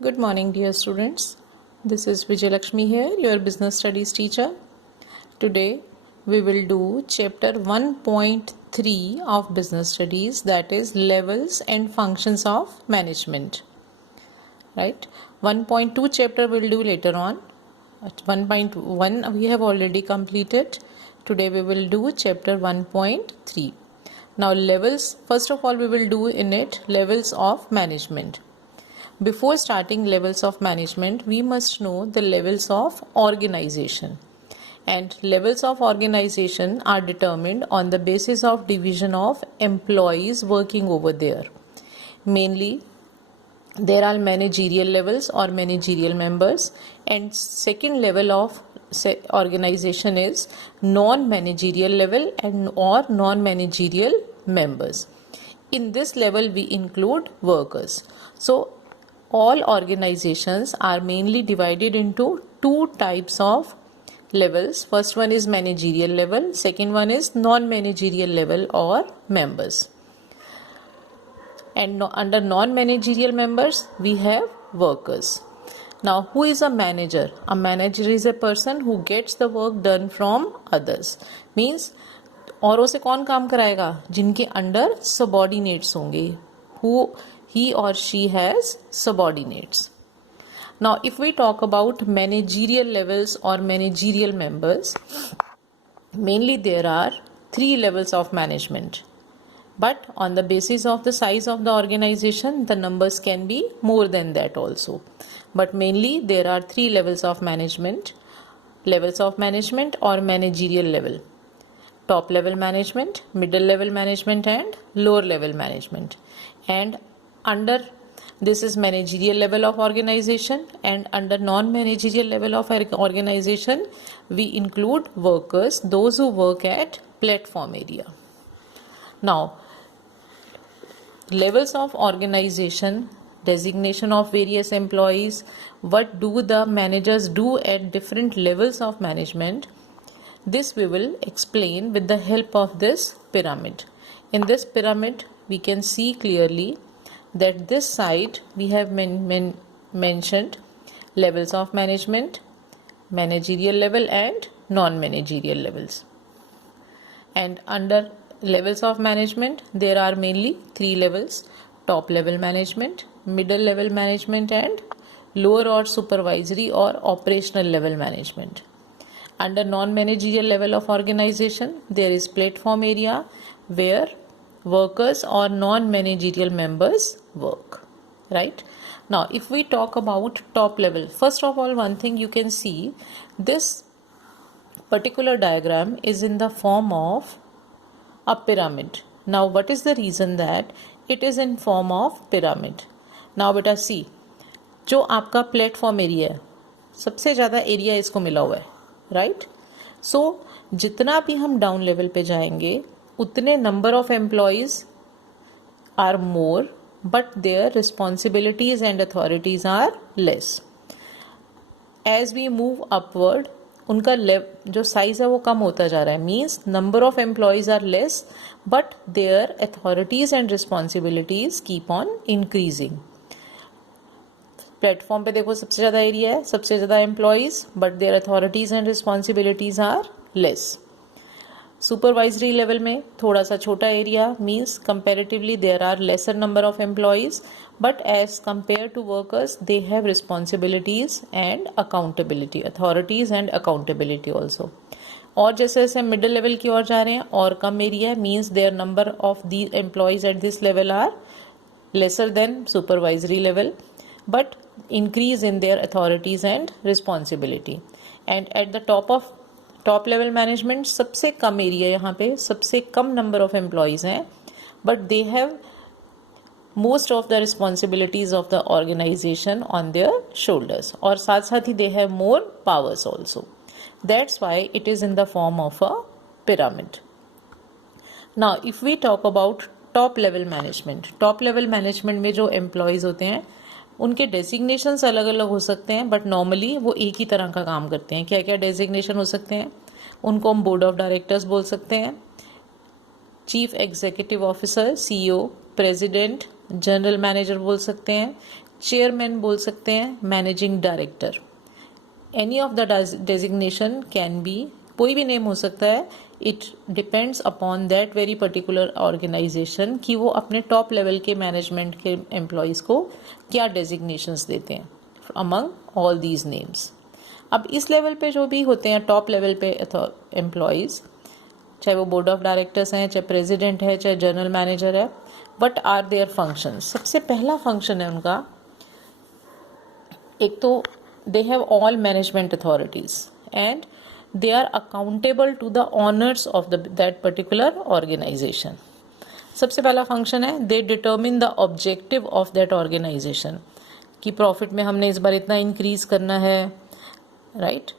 Good morning, dear students. This is Vijay Lakshmi here, your business studies teacher. Today we will do chapter 1.3 of business studies, that is levels and functions of management. Right? 1.2 chapter we'll do later on. At 1.1 we have already completed. Today we will do chapter 1.3. Now levels, first of all we will do in it levels of management. Before starting levels of management, we must know the levels of organization. And levels of organization are determined on the basis of division of employees working over there. Mainly, there are managerial levels or managerial members, and second level of organization is non-managerial level and or non-managerial members. In this level, we include workers. So, all organizations are mainly divided into two types of levels. First one is managerial level, second one is non-managerial level or members. And under non-managerial members, we have workers. Now, who is a manager? A manager is a person who gets the work done from others. Means, औरों से कौन काम कराएगा? जिनके under subordinates होंगे. Who he or she has subordinates. Now, if we talk about managerial levels or managerial members, mainly there are three levels of management. But on the basis of the size of the organization, the numbers can be more than that also. But mainly there are three levels of management or managerial level. Top level management, middle level management and lower level management. And under this is managerial level of organization, and under non-managerial level of organization we include workers, those who work at platform area. Now, levels of organization, designation of various employees, what do the managers do at different levels of management, this we will explain with the help of this pyramid. In this pyramid we can see clearly that this side we have mentioned levels of management, managerial level and non-managerial levels. And under levels of management there are mainly three levels: top level management, middle level management and lower or supervisory or operational level management. Under non-managerial level of organization there is platform area where workers or non-managerial members work. Right? Now, if we talk about top level, first of all, one thing you can see, this particular diagram is in the form of a pyramid. Now, what is the reason that it is in form of pyramid? Now, beta see, जो आपका platform area है सबसे ज़्यादा area इसको मिला हुआ है. Right? सो जितना भी हम डाउन लेवल पे जाएंगे उतने number of employees are more, but their responsibilities and authorities are less. As we move upward उनका जो साइज है वो कम होता जा रहा है. Means number of employees are less but their authorities and responsibilities keep on increasing. Platform पे देखो सबसे ज़्यादा एरिया है, सबसे ज़्यादा employees, but their authorities and responsibilities are less. Supervisory level में थोड़ा सा छोटा area, means comparatively there are lesser number of employees, but as compare to workers they have responsibilities and accountability, authorities and accountability also. और जैसे जैसे middle level की ओर जा रहे हैं और कम area, means there number of the employees at this level are lesser than supervisory level but increase in their authorities and responsibility. And at the top level management सबसे कम एरिया, यहाँ पे सबसे कम नंबर ऑफ एम्प्लॉयज हैं but they have most of the responsibilities of the organisation on their shoulders, और साथ साथ ही they have more powers also. That's why it is in the form of a pyramid. Now if we talk about top level management, top level management में जो employees होते हैं उनके designations अलग अलग हो सकते हैं बट नॉर्मली वो एक ही तरह का काम करते हैं. क्या क्या डेजिग्नेशन हो सकते हैं? उनको हम बोर्ड ऑफ डायरेक्टर्स बोल सकते हैं, chief executive officer CEO, president, general manager बोल सकते हैं, चेयरमैन बोल सकते हैं, managing director. Any of the designation can be, कोई भी नेम हो सकता है। It depends upon that very particular organization कि वो अपने टॉप लेवल के मैनेजमेंट के एम्प्लॉयज़ को क्या डेजिग्नेशंस देते हैं अमंग ऑल दीज नेम्स। अब इस लेवल पे जो भी होते हैं टॉप लेवल पे एम्प्लॉयज़, चाहे वो बोर्ड ऑफ डायरेक्टर्स हैं, चाहे प्रेसिडेंट है, चाहे जनरल मैनेजर है, व्हाट आर देयर फंक्शंस। सबसे पहला फंक्शन है उनका, एक तो they have all management authorities and they are accountable to the owners of that particular organization. सबसे पहला फंक्शन है they determine the objective of that organization कि प्रॉफिट में हमने इस बार इतना इंक्रीज करना है, राइट,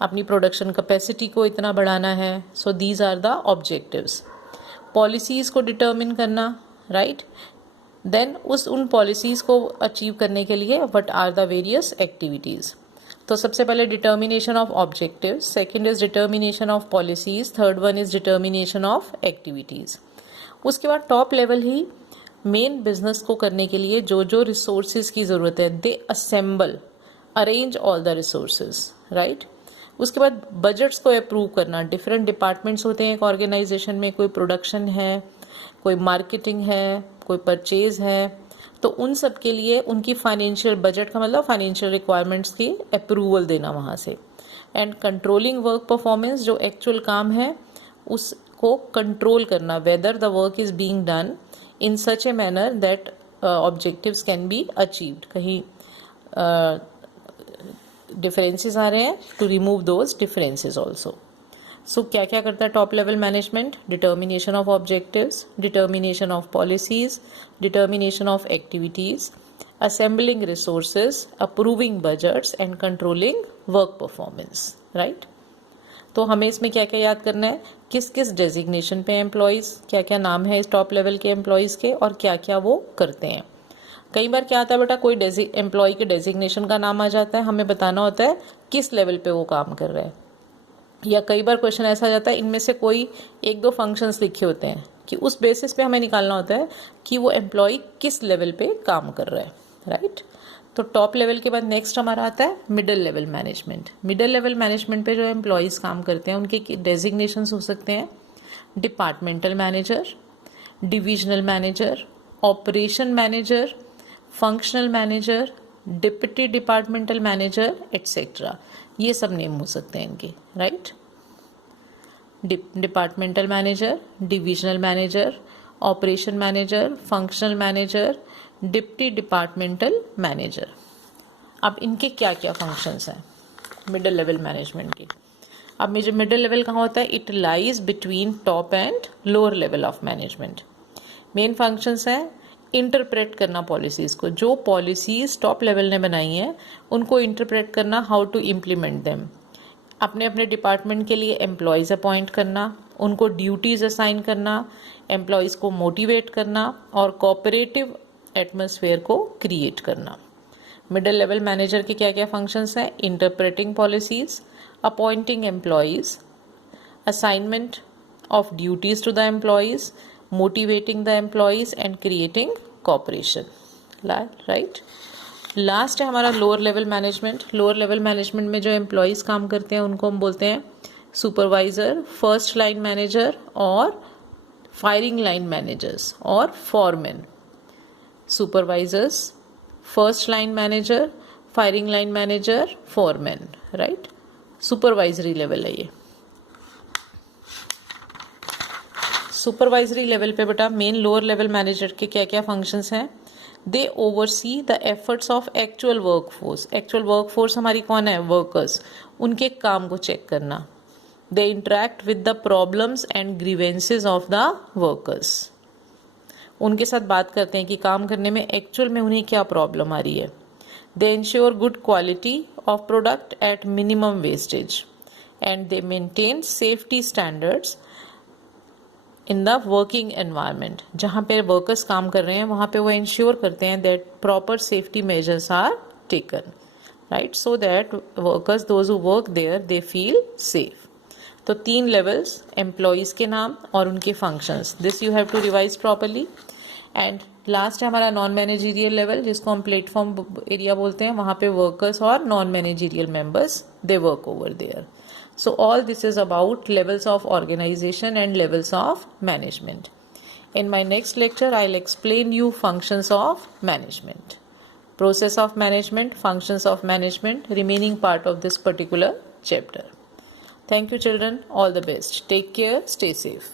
अपनी प्रोडक्शन कैपेसिटी को इतना बढ़ाना है। So these are the objectives. Policies को डिटर्मिन करना, राइट, देन उन पॉलिसीज़ को अचीव करने के लिए what are the various activities. तो सबसे पहले determination of objectives, second is determination of policies, third one is determination of activities. उसके बाद टॉप लेवल ही मेन बिजनेस को करने के लिए जो जो रिसोर्सेज की ज़रूरत है they assemble, arrange all the resources, right. उसके बाद बजट्स को अप्रूव करना। डिफरेंट डिपार्टमेंट्स होते हैं एक ऑर्गेनाइजेशन में, कोई प्रोडक्शन है, कोई मार्केटिंग है, कोई परचेज है, तो उन सब के लिए उनकी फाइनेंशियल बजट का मतलब फाइनेंशियल रिक्वायरमेंट्स की अप्रूवल देना वहाँ से। एंड कंट्रोलिंग वर्क परफॉर्मेंस, जो एक्चुअल काम है उसको कंट्रोल करना, whether the work is being done in such a manner that objectives can be achieved. कहीं डिफरेंसेस आ रहे हैं to remove those differences also. So क्या क्या करता है top level management? Determination of objectives, determination of policies, determination of activities, assembling resources, approving budgets and controlling work performance, right. तो हमें इसमें क्या क्या याद करना है, किस किस डेजिग्नेशन पे एम्प्लॉयज़, क्या क्या नाम है इस टॉप लेवल के एम्प्लॉयज़ के और क्या क्या वो करते हैं। कई बार क्या आता है बेटा, कोई एम्प्लॉय के डेजिग्नेशन का नाम आ जाता है, हमें बताना होता है किस लेवल पे वो काम कर रहा है। या कई बार क्वेश्चन ऐसा आ जाता है इनमें से कोई एक दो फंक्शंस लिखे होते हैं कि उस बेसिस पे हमें निकालना होता है कि वो एम्प्लॉय किस लेवल पे काम कर रहा है, राइट। तो टॉप लेवल के बाद नेक्स्ट हमारा आता है middle level management. Middle level management पे जो एम्प्लॉयज़ काम करते हैं उनके डेजिग्नेशंस हो सकते हैं departmental manager, divisional manager, operation manager, functional manager, deputy departmental manager etcetera. ये सब नेम हो सकते हैं इनके, right. Departmental manager, divisional manager, operation manager, functional manager, deputy departmental manager. अब इनके क्या क्या फंक्शंस हैं मिडिल लेवल मैनेजमेंट के? अब जो मिडिल लेवल कहाँ होता है, it lies between top and lower level of management. Main functions हैं इंटरप्रेट करना पॉलिसीज़ को, जो पॉलिसीज़ टॉप लेवल ने बनाई हैं उनको इंटरप्रेट करना, हाउ टू इम्प्लीमेंट देम, अपने अपने डिपार्टमेंट के लिए एम्प्लॉयज़ अपॉइंट करना, उनको ड्यूटीज़ असाइन करना, एम्प्लॉयज़ को मोटिवेट करना और कोऑपरेटिव एटमॉस्फेयर को क्रिएट करना। मिडिल लेवल मैनेजर के क्या क्या फंक्शंस हैं? Interpreting policies, appointing employees, assignment of duties to the employees, motivating the employees and creating cooperation, right. Last है हमारा lower level management. Lower level management में जो एम्प्लॉयज़ काम करते हैं उनको हम बोलते हैं सुपरवाइज़र, फर्स्ट लाइन मैनेजर और फायरिंग लाइन मैनेजर्स और foreman. Supervisors, first line manager, firing line manager, foreman, right. Supervisory level है ये। सुपरवाइजरी लेवल पे बेटा मेन लोअर लेवल मैनेजर के क्या क्या फंक्शंस हैं? They oversee the efforts of actual workforce. Actual workforce हमारी कौन है? वर्कर्स। उनके काम को चेक करना। They interact with the problems and grievances of the workers. उनके साथ बात करते हैं कि काम करने में एक्चुअल में उन्हें क्या प्रॉब्लम आ रही है। दे ensure good quality of product at minimum wastage and they maintain safety standards in the working environment. जहाँ पे वर्कर्स काम कर रहे हैं वहाँ पे वो इंश्योर करते हैं that proper safety measures are taken, right, so that workers those who work there they feel safe. तो 3 लेवल्स, एम्प्लॉयज़ के नाम और उनके functions, this you have to revise properly. And last है हमारा नॉन मैनेजरियल लेवल, जिसको हम platform area बोलते हैं. वहाँ पे वर्कर्स और non managerial members they work over there. So all this is about levels of organization and levels of management. In my next lecture, I'll explain you functions of management, process of management, functions of management, remaining part of this particular chapter. Thank you children, all the best. Take care, stay safe.